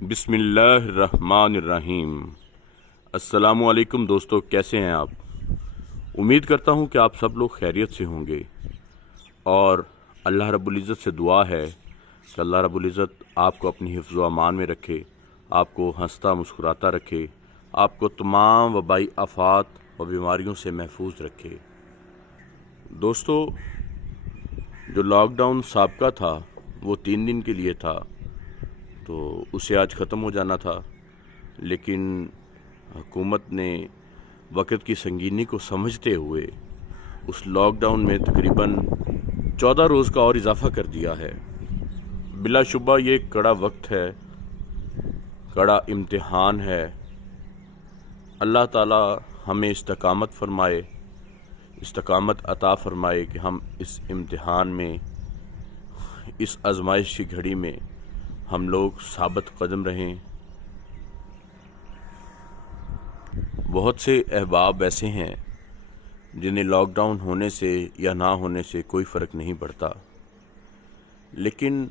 बिस्मिल्लाहिर्रहमानिर्रहीम। अस्सलामुअलैकुम दोस्तों, कैसे हैं आप? उम्मीद करता हूं कि आप सब लोग खैरियत से होंगे और अल्लाह रब्बुल इज़्ज़त से दुआ है कि अल्लाह रब्बुल इज़्ज़त आपको अपनी हिफ्ज़ व अमान में रखे, आपको हंसता मुस्कुराता रखे, आपको तमाम वबाई आफ़ात व बीमारियों से महफूज रखे। दोस्तों, जो लॉकडाउन साबका था वो 3 दिन के लिए था, तो उसे आज ख़त्म हो जाना था, लेकिन हुकूमत ने वक़्त की संगीनी को समझते हुए उस लॉकडाउन में तकरीबन 14 रोज़ का और इजाफ़ा कर दिया है। बिलाशुबा ये कड़ा वक्त है, कड़ा इम्तिहान है। अल्लाह ताला हमें इस्तकामत फ़रमाए, इस्तकामत अता फ़रमाए कि हम इस इम्तिहान में, इस आज़माइश की घड़ी में हम लोग साबित कदम रहें। बहुत से अहबाब ऐसे हैं जिन्हें लॉकडाउन होने से या ना होने से कोई फ़र्क नहीं पड़ता, लेकिन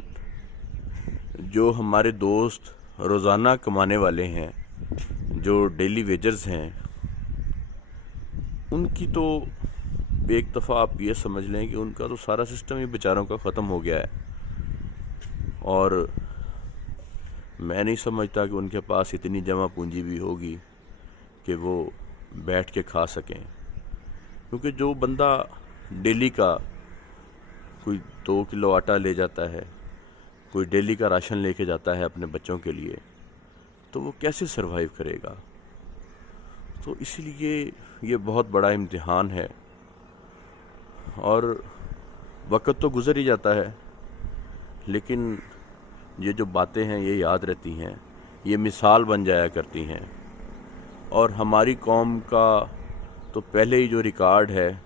जो हमारे दोस्त रोज़ाना कमाने वाले हैं, जो डेली वेजर्स हैं, उनकी तो एक दफ़ा आप ये समझ लें कि उनका तो सारा सिस्टम ही बेचारों का ख़त्म हो गया है। और मैं नहीं समझता कि उनके पास इतनी जमा पूंजी भी होगी कि वो बैठ के खा सकें, क्योंकि जो बंदा डेली का कोई 2 किलो आटा ले जाता है, कोई डेली का राशन लेके जाता है अपने बच्चों के लिए, तो वो कैसे सरवाइव करेगा? तो इसलिए ये बहुत बड़ा इम्तिहान है और वक़्त तो गुज़र ही जाता है, लेकिन ये जो बातें हैं ये याद रहती हैं, ये मिसाल बन जाया करती हैं। और हमारी कौम का तो पहले ही जो रिकॉर्ड है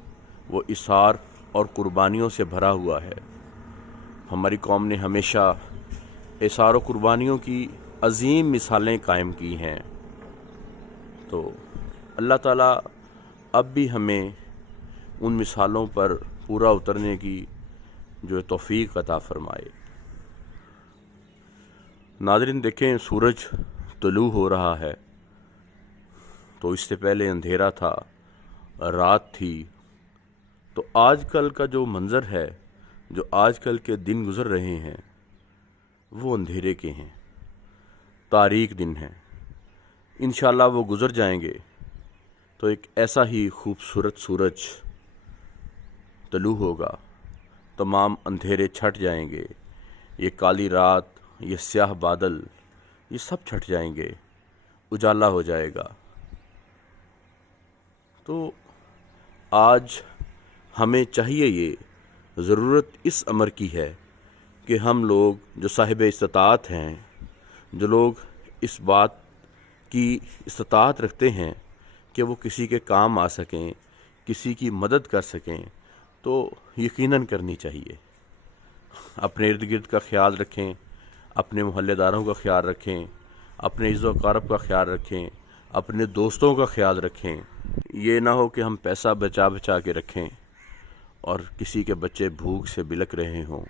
वो इसार और कुर्बानियों से भरा हुआ है। हमारी कौम ने हमेशा इसार और कुर्बानियों की अजीम मिसालें कायम की हैं। तो अल्लाह ताला अब भी हमें उन मिसालों पर पूरा उतरने की जो तौफीक अता फरमाए। नाज़रीन, देखें, सूरज तुलू हो रहा है, तो इससे पहले अंधेरा था, रात थी। तो आजकल का जो मंज़र है, जो आजकल के दिन गुज़र रहे हैं, वो अंधेरे के हैं, तारीक दिन हैं। इंशाअल्लाह वो गुज़र जाएंगे तो एक ऐसा ही खूबसूरत सूरज तुलू होगा, तमाम अंधेरे छट जाएंगे, ये काली रात, ये स्याह बादल, ये सब छट जाएंगे, उजाला हो जाएगा। तो आज हमें चाहिए, ये ज़रूरत इस अमर की है कि हम लोग जो साहिब इस्तात हैं, जो लोग इस बात की इस्तात रखते हैं कि वो किसी के काम आ सकें, किसी की मदद कर सकें, तो यकीनन करनी चाहिए। अपने इर्द गिर्द का ख्याल रखें, अपने मोहल्लेदारों का ख्याल रखें, अपने इज़्ज़ो कारब का ख्याल रखें, अपने दोस्तों का ख्याल रखें। ये ना हो कि हम पैसा बचा बचा के रखें और किसी के बच्चे भूख से बिलक रहे हों,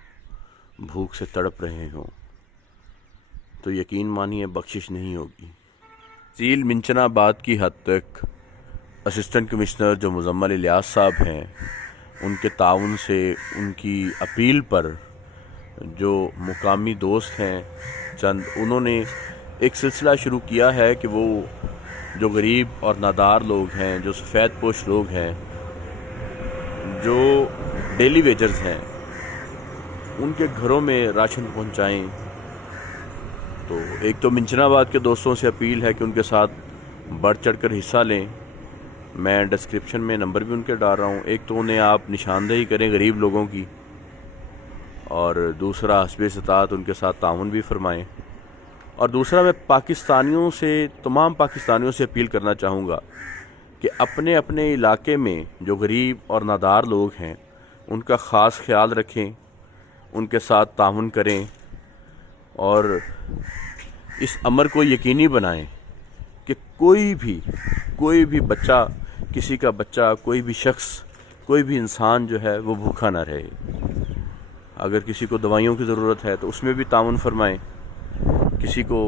भूख से तड़प रहे हों, तो यकीन मानिए बख्शिश नहीं होगी। तहसील मिंचनाबाद की हद तक असिस्टेंट कमिश्नर जो मुज़म्मल इलियास साहब हैं, उनके ताउन से, उनकी अपील पर जो मुकामी दोस्त हैं चंद, उन्होंने एक सिलसिला शुरू किया है कि वो जो गरीब और नादार लोग हैं, जो सफ़ेद पोश लोग हैं, जो डेली वेजर्स हैं, उनके घरों में राशन पहुंचाएं। तो एक तो मिंचनाबाद के दोस्तों से अपील है कि उनके साथ बढ़ चढ़ कर हिस्सा लें। मैं डिस्क्रिप्शन में नंबर भी उनके डाल रहा हूँ। एक तो उन्हें आप निशानदेही करें गरीब लोगों की, और दूसरा हस्बे इस्तात उनके साथ ताउन भी फरमाएं। और दूसरा, मैं पाकिस्तानियों से, तमाम पाकिस्तानियों से अपील करना चाहूँगा कि अपने अपने इलाके में जो गरीब और नादार लोग हैं उनका ख़ास ख्याल रखें, उनके साथ ताउन करें और इस अमर को यकीनी बनाएं कि कोई भी बच्चा, किसी का बच्चा, कोई भी शख्स, कोई भी इंसान जो है वो भूखा ना रहे। अगर किसी को दवाइयों की ज़रूरत है तो उसमें भी ताउन फरमाएं, किसी को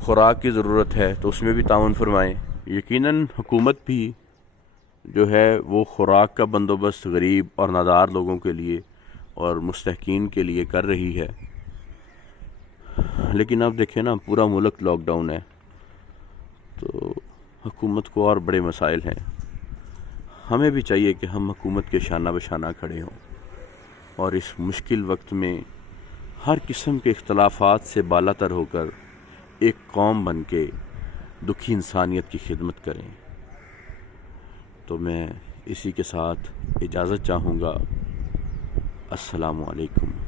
خوراک کی ضرورت ہے تو اس میں بھی تعاون فرمائیں۔ یقیناً حکومت بھی جو ہے وہ خوراک کا بندوبست غریب اور نادار لوگوں کے لیے اور مستحقین کے لیے کر رہی ہے، لیکن اب دیکھیں نا، پورا ملک لاک ڈاؤن ہے، تو حکومت کو اور بڑے مسائل ہیں۔ ہمیں بھی چاہیے کہ ہم حکومت کے شانہ بشانہ کھڑے ہوں اور اس مشکل وقت میں ہر قسم کے اختلافات سے بالا تر ہو کر ایک قوم بن کے دکھی انسانیت کی خدمت کریں۔ تو میں اسی کے ساتھ اجازت چاہوں گا۔ السلام علیکم۔